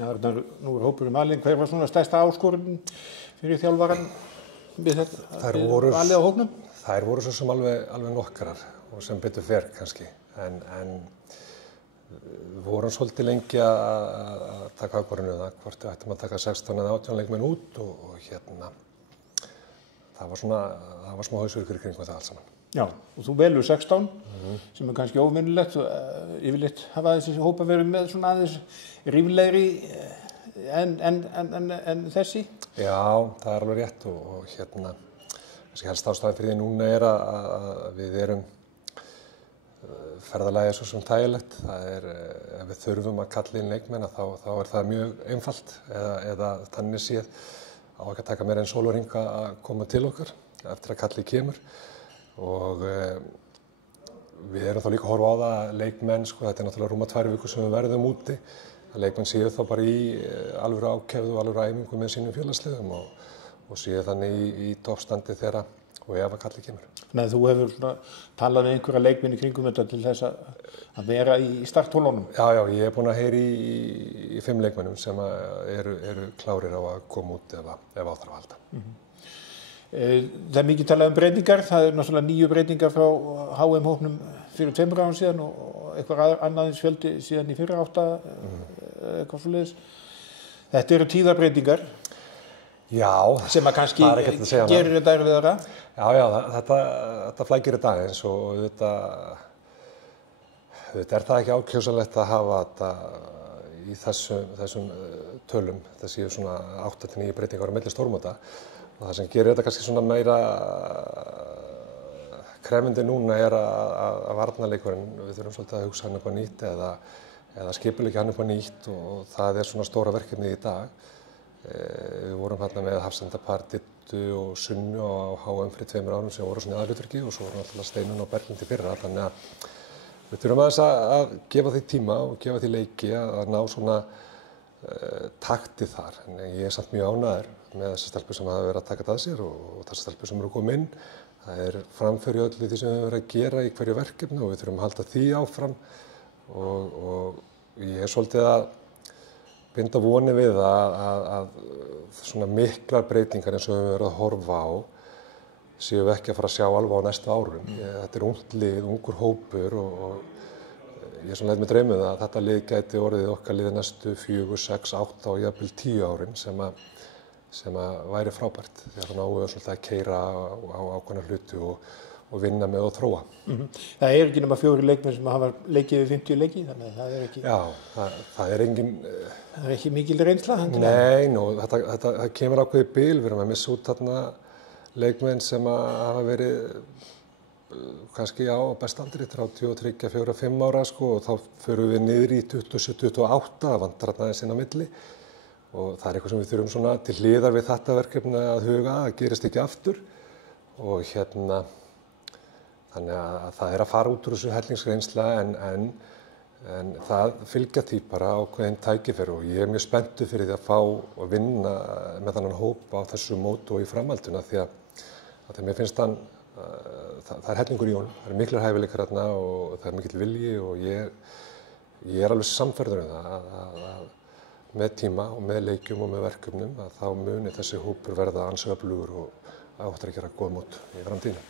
Já, nú hópurinn valinn. Hver var svona stærsta áskorun fyrir þjálfarann við þetta valið á hópnum? Þær voru svo sem alveg nokkrar og sem betur fer kannski. En við vorum svolítið lengi að taka ákvörðun um það hvort við ættum að taka 16 eða 18 leikmenn út og það var smá hausverkur í kringum þetta allt saman. Já, og þú velur 16, sem kannski óvinnulegt. Yfirleitt hafa þessi hópa verið með svona aðeins ríflegri en þessi? Já, það er alveg rétt og þessi helst ástæðan fyrir því núna er að við erum ferðalagið svo sem þægilegt. Það ef við þurfum að kalla inn leikmenn þá er það mjög einfalt eða þannig séð á ekki að taka meira en sólarhring að koma til okkar eftir að kallið kemur. Og við erum þá líka að horfa á það að leikmenn, þetta er náttúrulega rúma 2 vikur sem við verðum úti, að leikmenn séu þá bara í alvöru ákefð og alvöru æfingu með sínum félagsliðum og séu þannig í toppstandi þegar og ef að kallið kemur. Þannig að þú hefur svona talað með einhverja leikmenn í kringum þetta til þess að vera í starthólunum? Já, ég er búinn að heyra í 5 leikmennum sem eru klárir á að koma út ef á þarf að halda. Það er mikið talað breytingar. Það er náttúrulega 9 breytingar frá HM-hópnum fyrir 2 árum síðan og eitthvað annaðins fjöldi síðan í fyrra 8, eitthvað svoleiðis. Þetta eru tíðarbreytingar. Já, sem að kannski gerir þetta erfiðara. Já, þetta flækir þetta aðeins og þetta er það ekki ákjósanlegt að hafa þetta í þessum tölum. Það séu svona 8-9 breytingar á milli stórmóta. Og það sem gerir þetta kannski svona meira krefjandi núna er að varnarleikurinn, við þurfum svolítið að hugsa hann upp á nýtt eða skipuleggja hann upp á nýtt og það er svona stóra verkefnið í dag. Við vorum hérna með Hafsendapar, Dittu og Sunnu á HM fyrir 2 árum sem voru svona í aðhlutverki og svo voru náttúrulega Steinun og Berglind í fyrra. Þannig að við þurfum aðeins að gefa því tíma og gefa því leiki að ná svona takti þar. En ég er samt mjög ánægður með þessar stelpur sem hafa verið að taka það að sér og þessar stelpur sem eru að koma inn. Það er framför í öllu því sem við höfum verið að gera í hverju verkefni og við þurfum að halda því áfram og ég er svolítið að binda vonir við að svona miklar breytingar eins og við höfum verið að horfa á séum við ekki að fara að sjá alveg á næstu árum. Þetta er ungt lið, ungur hópur og ég er svona leit með draumið að þetta lið gæti orðið okkar lið næstu 4, 6, 8 og jafnvel 10 árin sem væri frábært. Því að það náum við svolítið að keyra á ákveðna hluti og vinna með og þróa. Það er ekki nema 4 leikmenn sem hafa leikið við 50 leiki, þannig að það er ekki... Já, það er engin... Það er ekki mikil reynsla? Nei, það kemur ákveðið bil. Við erum að missa út þarna leikmenn sem hafa verið kannski á bestaldri 33, 4, 5 ára og þá förum við niður í 27, 28, það vantar þarna aðeins inn á milli. Og það er eitthvað sem við þurfum svona til hliðar við þetta verkefni að huga, það gerist ekki aftur og þannig að það er að fara út úr þessu hellingsreynsla en það fylgja því bara ákveðin tækifæri og ég er mjög spenntur fyrir því að fá að vinna með þennan hóp á þessu móti og í framhaldinu því að mér finnst það er hellingur í honum, það er miklir hæfileikar þarna og það er mikill vilji og ég er alveg sannfærður um það að með tíma og með leikjum og með verkefnum að þá muni þessi hópur verða ansi öflugur og áttur að gera góð mót í framtíðinni.